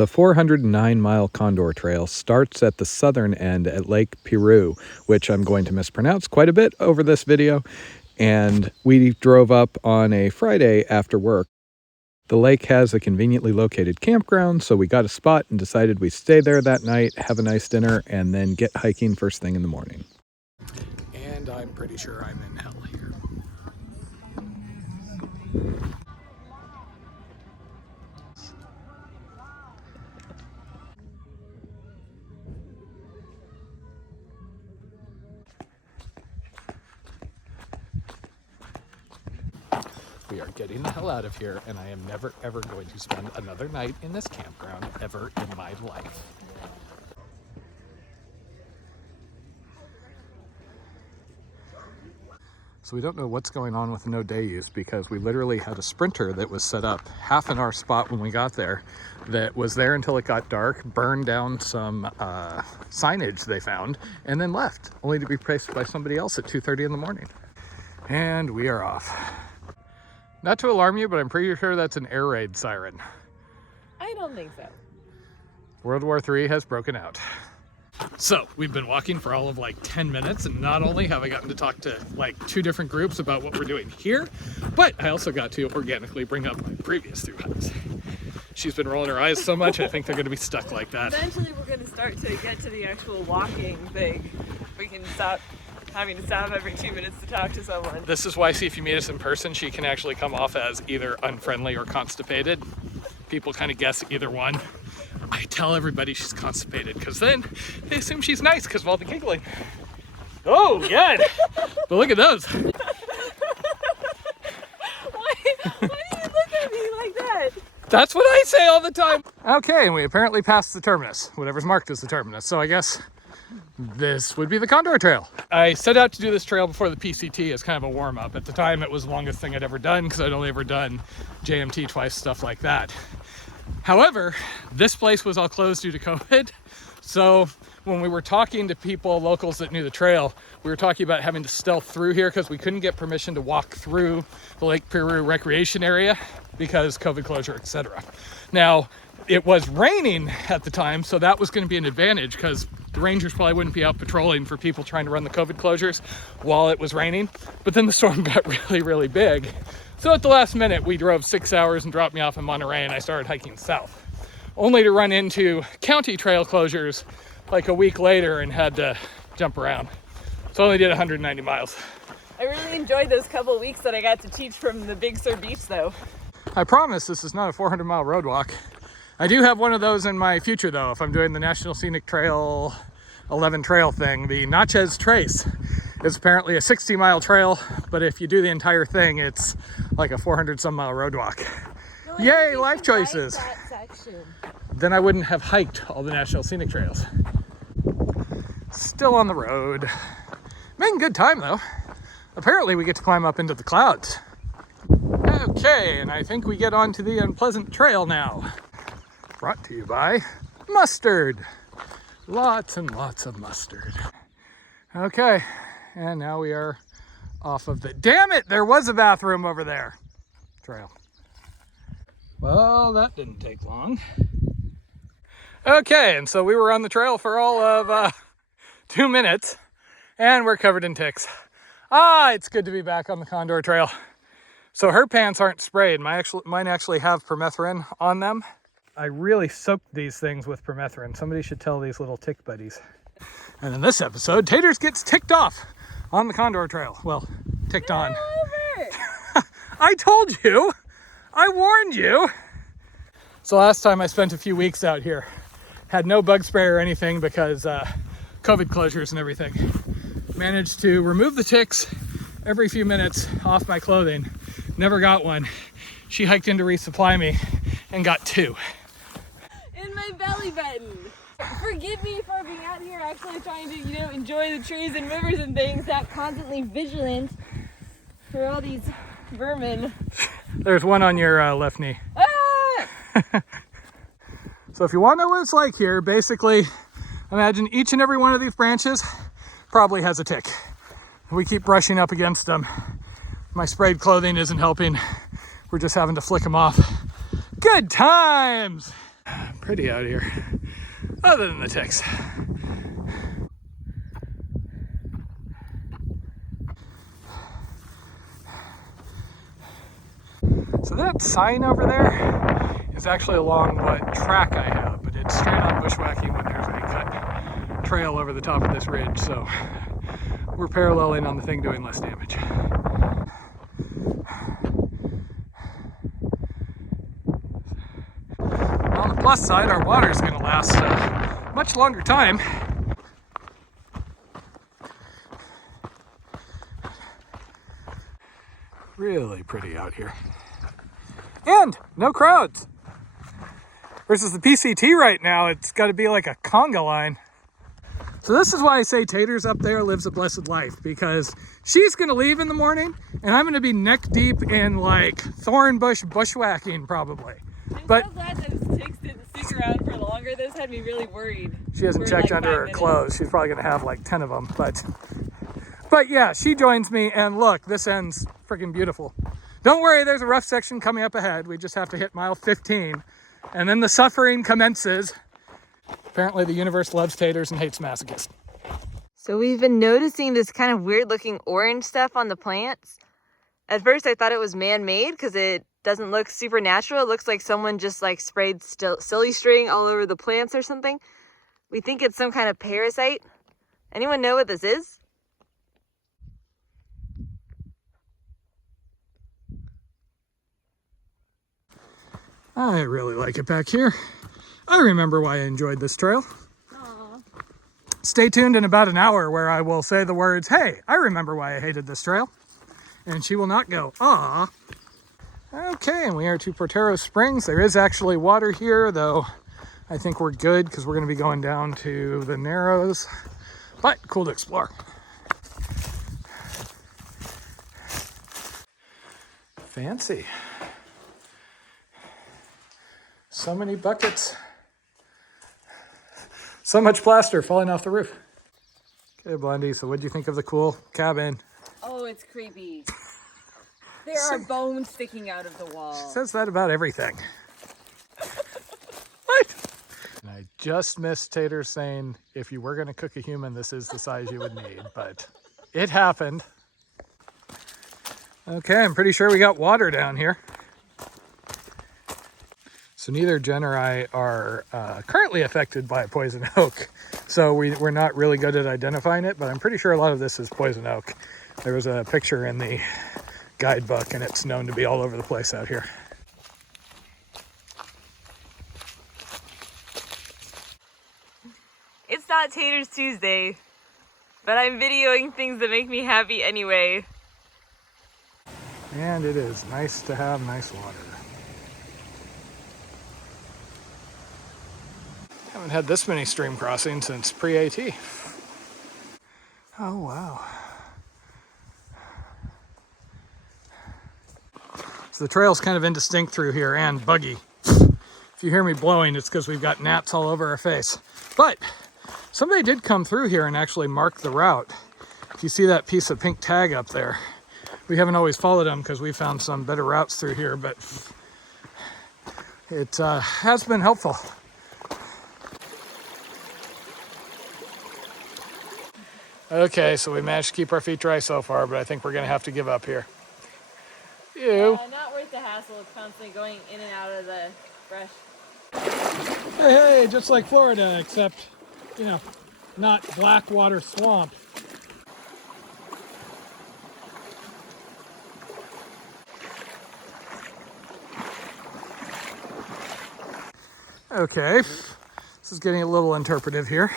The 409-mile Condor Trail starts at the southern end at Lake Thru, which I'm going to mispronounce quite a bit over this video, and we drove up on a Friday after work. The lake has a conveniently located campground, so we got a spot and decided we'd stay there that night, have a nice dinner, and then get hiking first thing in the morning. And I'm pretty sure I'm in hell here. We are getting the hell out of here, and I am never ever going to spend another night in this campground ever in my life. So we don't know what's going on with no day use, because we literally had a sprinter that was set up half in our spot when we got there that was there until it got dark, burned down some signage they found, and then left, only to be replaced by somebody else at 2:30 in the morning. And we are off. Not to alarm you, but I'm pretty sure that's an air raid siren. I don't think so. World War III has broken out. So we've been walking for all of like 10 minutes, and not only have I gotten to talk to like 2 different groups about what we're doing here, but I also got to organically bring up my previous Thru hikes. She's been rolling her eyes so much, I think they're going to be stuck like that. Eventually we're going to start to get to the actual walking thing. We can stop having to stop every 2 minutes to talk to someone. This is why, see, if you meet us in person, she can actually come off as either unfriendly or constipated. People kind of guess either one. I tell everybody she's constipated, because then they assume she's nice because of all the giggling. Oh, good. But look at those. Why do you look at me like that? That's what I say all the time. Okay, and we apparently passed the terminus, whatever's marked as the terminus. So I guess this would be the Condor Trail. I set out to do this trail before the PCT as kind of a warm-up. At the time, it was the longest thing I'd ever done, because I'd only ever done JMT twice, stuff like that. However, this place was all closed due to COVID. So when we were talking to people, locals that knew the trail, we were talking about having to stealth through here because we couldn't get permission to walk through the Lake Thru recreation area because COVID closure, etc. Now, it was raining at the time, so that was going to be an advantage because the rangers probably wouldn't be out patrolling for people trying to run the COVID closures while it was raining. But then the storm got really, really big. So at the last minute, we drove 6 hours and dropped me off in Monterey, and I started hiking south, only to run into county trail closures like a week later and had to jump around. So I only did 190 miles. I really enjoyed those couple weeks that I got to teach from the Big Sur Beach, though. I promise this is not a 400-mile road walk. I do have one of those in my future, though, if I'm doing the National Scenic Trail 11 trail thing. The Natchez Trace is apparently a 60-mile trail, but if you do the entire thing, it's like a 400-some-mile road walk. No, Yay, life choices! That section. Then I wouldn't have hiked all the National Scenic Trails. Still on the road. Making good time, though. Apparently, we get to climb up into the clouds. Okay, and I think we get onto the unpleasant trail now. Brought to you by mustard. Lots and lots of mustard. Okay, and now we are off of the... Damn it! There was a bathroom over there. Trail. Well, that didn't take long. Okay, and so we were on the trail for all of 2 minutes, and we're covered in ticks. It's good to be back on the Condor Trail. So her pants aren't sprayed. Mine actually have permethrin on them. I really soaked these things with permethrin. Somebody should tell these little tick buddies. And in this episode, Taters gets ticked off on the Condor Trail. Well, ticked on. I told you. I warned you. So last time I spent a few weeks out here. Had no bug spray or anything because COVID closures and everything. Managed to remove the ticks every few minutes off my clothing. Never got one. She hiked in to resupply me and got 2. In my belly button. Forgive me for being out here actually trying to, enjoy the trees and rivers and things, not constantly vigilant for all these vermin. There's one on your left knee. Ah! So if you want to know what it's like here, basically, imagine each and every one of these branches probably has a tick. We keep brushing up against them. My sprayed clothing isn't helping. We're just having to flick them off. Good times! pretty out here, other than the ticks. So that sign over there is actually along what track I have, but it's straight on bushwhacking when there's a cut trail over the top of this ridge, so we're paralleling on the thing doing less damage. On the plus side, our water is going to last a much longer time. Really pretty out here. And no crowds. Versus the PCT right now, it's got to be like a conga line. So this is why I say Tater's up there lives a blessed life, because she's going to leave in the morning and I'm going to be neck deep in like thorn bush bushwhacking probably. I'm so glad those ticks didn't stick around for longer. Those had me really worried. She hasn't checked under her clothes. She's probably going to have like 10 of them. But yeah, she joins me and look, this end's freaking beautiful. Don't worry, there's a rough section coming up ahead. We just have to hit mile 15 and then the suffering commences. Apparently the universe loves taters and hates masochists. So we've been noticing this kind of weird looking orange stuff on the plants. At first I thought it was man-made because it doesn't look supernatural. It looks like someone just like sprayed silly string all over the plants or something. We think it's some kind of parasite. Anyone know what this is? I really like it back here. I remember why I enjoyed this trail. Aww. Stay tuned in about an hour where I will say the words, hey, I remember why I hated this trail. And she will not go, ah. Okay, and we are to Portero Springs. There is actually water here, though I think we're good because we're going to be going down to the Narrows. But cool to explore. Fancy. So many buckets. So much plaster falling off the roof. Okay, Blondie, so what do you think of the cool cabin? Oh, it's creepy. There are bones sticking out of the wall. She says that about everything. What? And I just missed Tater saying, if you were going to cook a human, this is the size you would need, but it happened. Okay, I'm pretty sure we got water down here. So neither Jen or I are currently affected by poison oak. So we're not really good at identifying it, but I'm pretty sure a lot of this is poison oak. There was a picture in the guidebook and it's known to be all over the place out here. It's not Tater's Tuesday, but I'm videoing things that make me happy anyway. And it is nice to have nice water. Haven't had this many stream crossings since pre-AT. Oh wow. So the trail's kind of indistinct through here and buggy. If you hear me blowing, it's because we've got gnats all over our face. But somebody did come through here and actually mark the route. If you see that piece of pink tag up there, we haven't always followed them because we found some better routes through here, but it has been helpful. Okay, so we managed to keep our feet dry so far, but I think we're going to have to give up here. Ew. Not worth the hassle of constantly going in and out of the brush. Hey, just like Florida, except, you know, not Blackwater Swamp. Okay, this is getting a little interpretive here.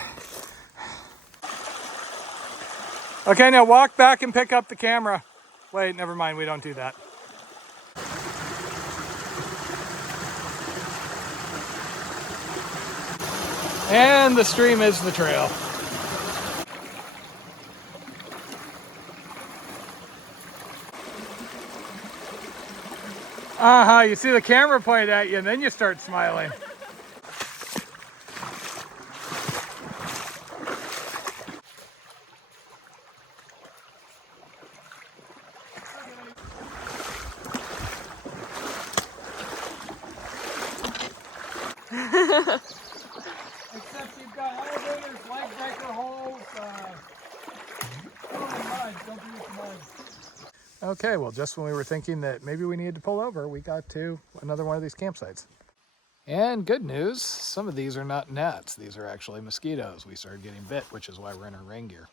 Okay, now walk back and pick up the camera. Wait, never mind, we don't do that. And the stream is the trail. You see the camera point at you and then you start smiling. Except you've got elevators, leg breaker holes, mud. Don't use mud. Okay, well, just when we were thinking that maybe we needed to pull over, we got to another one of these campsites. And good news, some of these are not gnats. These are actually mosquitoes. We started getting bit, which is why we're in our rain gear.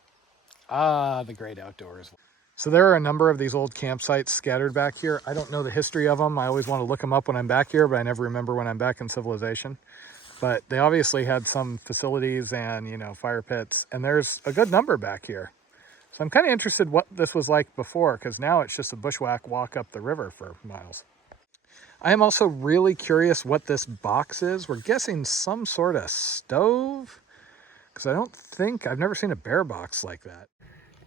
Ah, the great outdoors. So there are a number of these old campsites scattered back here. I don't know the history of them. I always want to look them up when I'm back here, but I never remember when I'm back in civilization. But they obviously had some facilities and, you know, fire pits, and there's a good number back here. So I'm kind of interested what this was like before, because now it's just a bushwhack walk up the river for miles. I am also really curious what this box is. We're guessing some sort of stove, because I've never seen a bear box like that.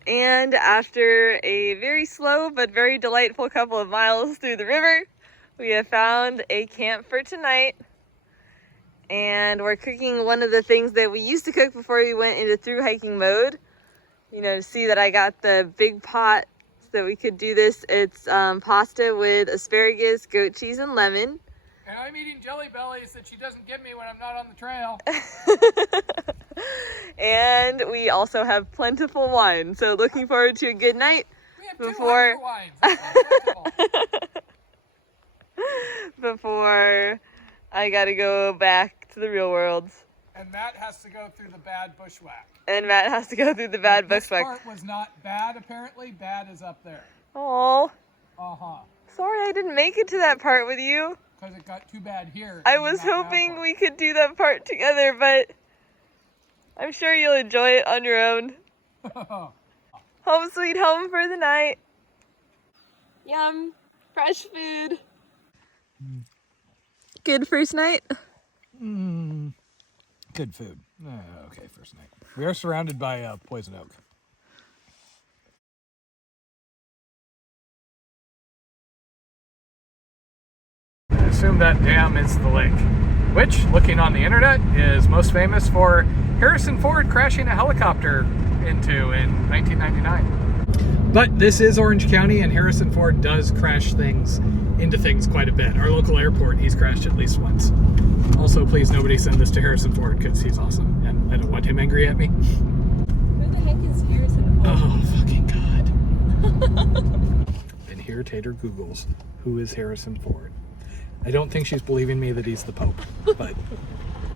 And after a very slow but very delightful couple of miles through the river, we have found a camp for tonight. And we're cooking one of the things that we used to cook before we went into through hiking mode. You know, to see that I got the big pot so that we could do this. It's pasta with asparagus, goat cheese, and lemon. And I'm eating jelly bellies that she doesn't give me when I'm not on the trail. And we also have plentiful wine. So looking forward to a good night. We have before... 2 wines. That's not plentiful. Before I gotta go back to the real world. And Matt has to go through the bad bushwhack. And Matt has to go through the bad bushwhack. This part was not bad, apparently. Bad is up there. Oh. Uh-huh. Sorry I didn't make it to that part with you. Because it got too bad here. I was hoping we could do that part together, but I'm sure you'll enjoy it on your own. Home sweet home for the night. Yum. Fresh food. Good first night? Good food. Okay, first night. We are surrounded by poison oak. I assume that dam is the lake, which, looking on the internet, is most famous for Harrison Ford crashing a helicopter into in 1999. But this is Orange County, and Harrison Ford does crash things into things quite a bit. Our local airport, he's crashed at least once. Also, please nobody send this to Harrison Ford, because he's awesome, and I don't want him angry at me. Who the heck is Harrison Ford? Oh, fucking God. And here Tater Googles, who is Harrison Ford? I don't think she's believing me that he's the Pope, but